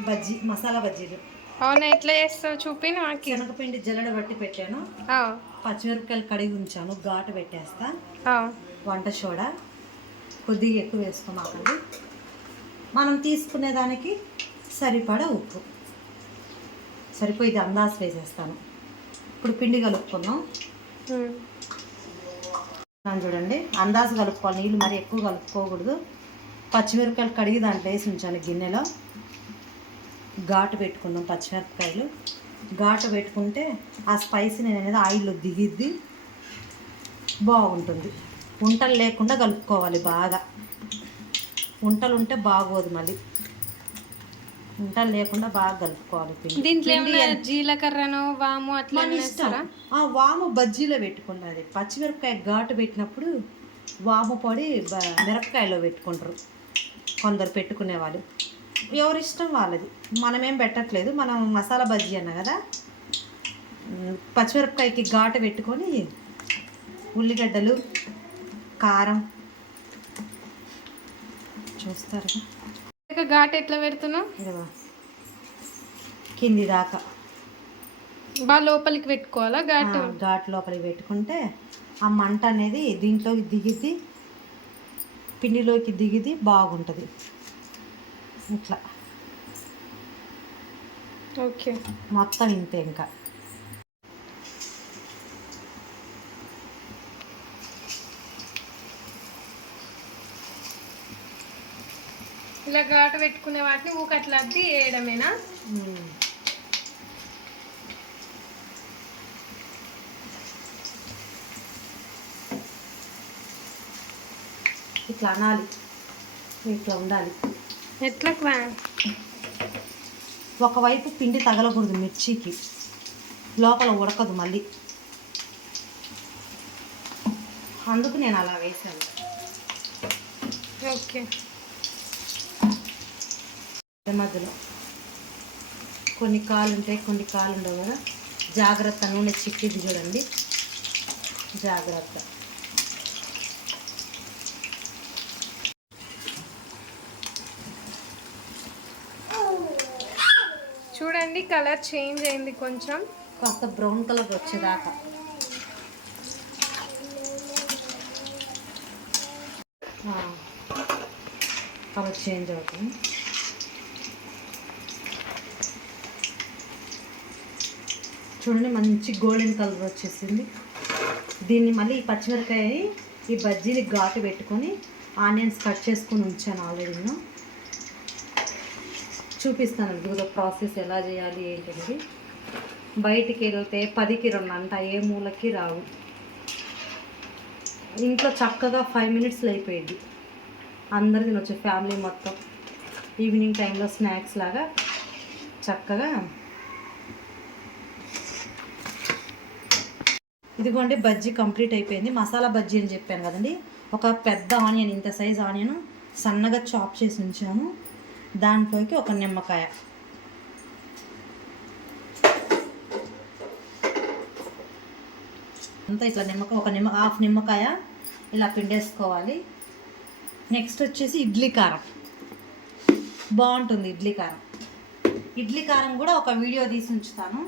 బజ్జీ మసాలా బజ్జీలు. అవునా ఎట్లా చేస్తావు? చూపి నాకు శనగపిండి జల్లెడ బట్టి పెట్టాను. పచ్చిమిరపకాయలు కడిగి ఉంచాను ఘాటు పెట్టేస్తా. వంట సోడా కొద్దిగా ఎక్కువ వేసుకోమాకండి మనం తీసుకునే దానికి సరిపడా ఉప్పు. సరిపోయి అందాజు వేసేస్తాను. ఇప్పుడు పిండి కలుపుకుందాం. దాన్ని చూడండి. అందాజు కలుపుకోవాలి నీళ్ళు మరి ఎక్కువ కలుపుకోకూడదు. పచ్చిమిరపకాయలు కడిగి దాంట్లో వేసి ఉంచాను గిన్నెలో. ఘాటు పెట్టుకుందాం పచ్చిమిరపకాయలు. ఘాటు పెట్టుకుంటే ఆ స్పైసీ అనేది ఆయిల్లో దిగిద్ది. బాగుంటుంది. ఉంటలు లేకుండా కలుపుకోవాలి బాగా. ఉంటలు ఉంటే బాగోదు మళ్ళీ. ఉంటలు లేకుండా బాగా కలుపుకోవాలి దీంట్లో జీలకర్రను వాము అట్లా ఇష్టం? ఆ వాము బజ్జీలో పెట్టుకున్నది పచ్చిమిరపకాయ ఘాటు పెట్టినప్పుడు వాము పొడి మిరపకాయలో పెట్టుకుంటారు. కొందరు పెట్టుకునే వాళ్ళు ఎవరి ఇష్టం వాళ్ళది. మనమేం పెట్టట్లేదు. మనం మసాలా బజ్జీ అన్న కదా? పచ్చిమిరపకాయకి ఘాటు పెట్టుకొని ఉల్లిగడ్డలు కారం. చూస్తారు. ఘాట్ ఎట్లా పెడుతున్నావు? కింది దాకా. బాగా లోపలికి పెట్టుకోవాలా ఘాటు? ఘాట్ లోపలికి పెట్టుకుంటే ఆ మంట అనేది దీంట్లోకి దిగిద్ది పిండిలోకి దిగిది బాగుంటుంది. ఇట్లా ఓకే. మొత్తం ఇంతే ఇంకా. ఇలా ఘాటు పెట్టుకునే వాటిని ఊక అట్లా అద్ది వేయడమేనా. ఇట్లా అనాలి. ఇట్లా ఉండాలి. ఎట్లా క్వా- ఒకవైపు పిండి తగలకూడదు మిర్చికి. లోపల ఉడకదు మళ్ళీ. అందుకు నేను అలా వేసాను ఓకే. మధ్య మధ్యలో కొన్ని కాలు ఉంటాయి కొన్ని కాలు ఉండవు కదా? జాగ్రత్త నూనె చిక్కిది చూడండి. జాగ్రత్త. చూడండి కలర్ చేంజ్ అయింది కొంచెం. కాస్త బ్రౌన్ కలర్ వచ్చేదాకా. కలర్ చేంజ్ అవుతుంది. చూడండి మంచి గోల్డెన్ కలర్ వచ్చేసింది. దీన్ని మళ్ళీ ఈ పచ్చిమిరకాయ ఈ బజ్జీని ఘాటు పెట్టుకొని ఆనియన్స్ కట్ చేసుకొని ఉంచాను ఆల్రెడీ నేను. చూపిస్తాను. ఇదిగో ప్రాసెస్ ఎలా చేయాలి ఏంటనేది. బయటికి వెళ్తే పదికి రెండు అంట ఏ మూలకి రావు. ఇంట్లో చక్కగా ఫైవ్ మినిట్స్లో అయిపోయింది. అందరు తినొచ్చు ఫ్యామిలీ మొత్తం. ఈవినింగ్ టైంలో స్నాక్స్ లాగా చక్కగా. ఇదిగోండి బజ్జీ కంప్లీట్ అయిపోయింది. మసాలా బజ్జీ అని చెప్పాను కదండి. ఒక పెద్ద ఆనియన్ ఇంత సైజ్ ఆనియన్ సన్నగా చాప్ చేసి ఉంచాను. దాంట్లోకి ఒక నిమ్మకాయ. అంతా ఇట్లా నిమ్మకాయ ఒక నిమ్మ హాఫ్ నిమ్మకాయ ఇలా పిండేసుకోవాలి. నెక్స్ట్ వచ్చేసి ఇడ్లీ కారం. బాగుంటుంది ఇడ్లీ కారం. ఇడ్లీ కారం కూడా ఒక వీడియో తీసి ఉంచుతాను.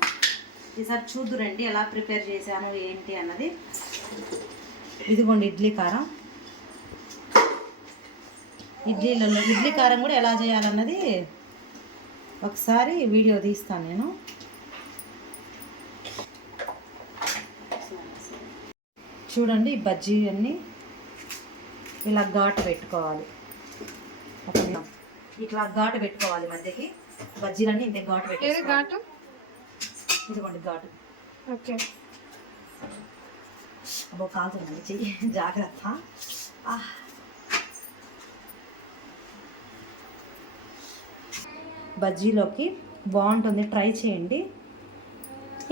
ఈసారి చూద్దురండి ఎలా ప్రిపేర్ చేశాను ఏంటి అన్నది. ఇదిగోండి ఇడ్లీ కారం. ఇడ్లీలలో ఇడ్లీ కారం కూడా ఎలా చేయాలన్నది ఒకసారి వీడియో తీస్తాను నేను. చూడండి ఈ బజ్జీ అన్నీ ఇలా ఘాటు పెట్టుకోవాలి. ఇట్లా ఘాటు పెట్టుకోవాలి మధ్యకి. బజ్జీలన్నీ ఇంతే ఘాటు ఘాటు? ఇదిగోండి ఘాటు. ఓకే. అబ్బో కాలుతుందండి చెయ్యి. జాగ్రత్త. బజ్జీలోకి. బాగుంటుంది. ట్రై చేయండి.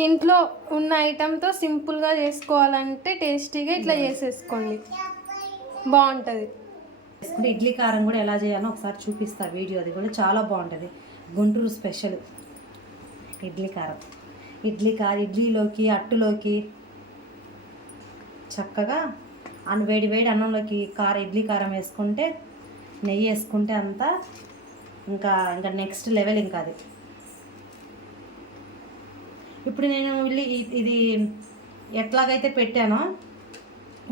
ఇంట్లో ఉన్న ఐటమ్తో సింపుల్గా చేసుకోవాలంటే టేస్టీగా ఇట్లా చేసేసుకోండి. బాగుంటుంది. ఇడ్లీ కారం కూడా ఎలా చేయాలో ఒకసారి చూపిస్తా వీడియో. అది కూడా చాలా బాగుంటుంది. గుంటూరు స్పెషల్ ఇడ్లీ కారం. ఇడ్లీ కారం ఇడ్లీలోకి అట్టులోకి చక్కగా అన్న వేడి వేడి అన్నంలోకి కారం ఇడ్లీ కారం వేసుకుంటే నెయ్యి వేసుకుంటే అంతా ఇంకా ఇంకా నెక్స్ట్ లెవెల్ ఇంకా అది. ఇప్పుడు నేను ఉల్లి ఇది ఎట్లాగైతే పెట్టానో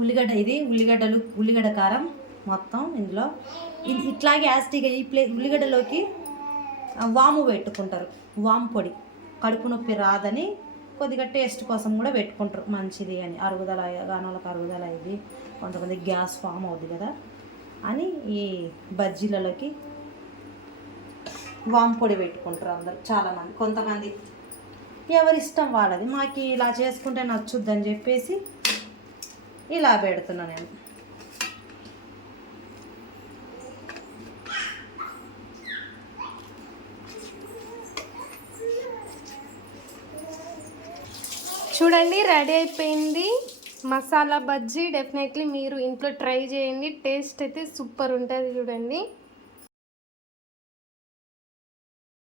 ఉల్లిగడ్డ ఇది ఉల్లిగడ్డలు ఉల్లిగడ్డ కారం మొత్తం ఇందులో. ఇది ఇట్లాగే యాస్టీగా ఈ ప్లే ఉల్లిగడ్డలోకి వాము పెట్టుకుంటారు. వాము పొడి. కడుపు నొప్పి రాదని కొద్దిగా టేస్ట్ కోసం కూడా పెట్టుకుంటారు. మంచిది అని. అరుగుదల గానాలకు అరుగుదల ఇది కొంతమంది గ్యాస్ ఫామ్ అవుద్ది కదా అని ఈ బజ్జీలలోకి వామ్ పొడి పెట్టుకుంటారు అందరు చాలామంది. కొంతమంది ఎవరిష్టం వాళ్ళది మాకు ఇలా చేసుకుంటే నచ్చుద్దని చెప్పేసి ఇలా పెడుతున్నా నేను. చూడండి రెడీ అయిపోయింది. మసాలా బజ్జీ డెఫినెట్లీ మీరు ఇంట్లో ట్రై చేయండి. టేస్ట్ అయితే సూపర్ ఉంటుంది చూడండి.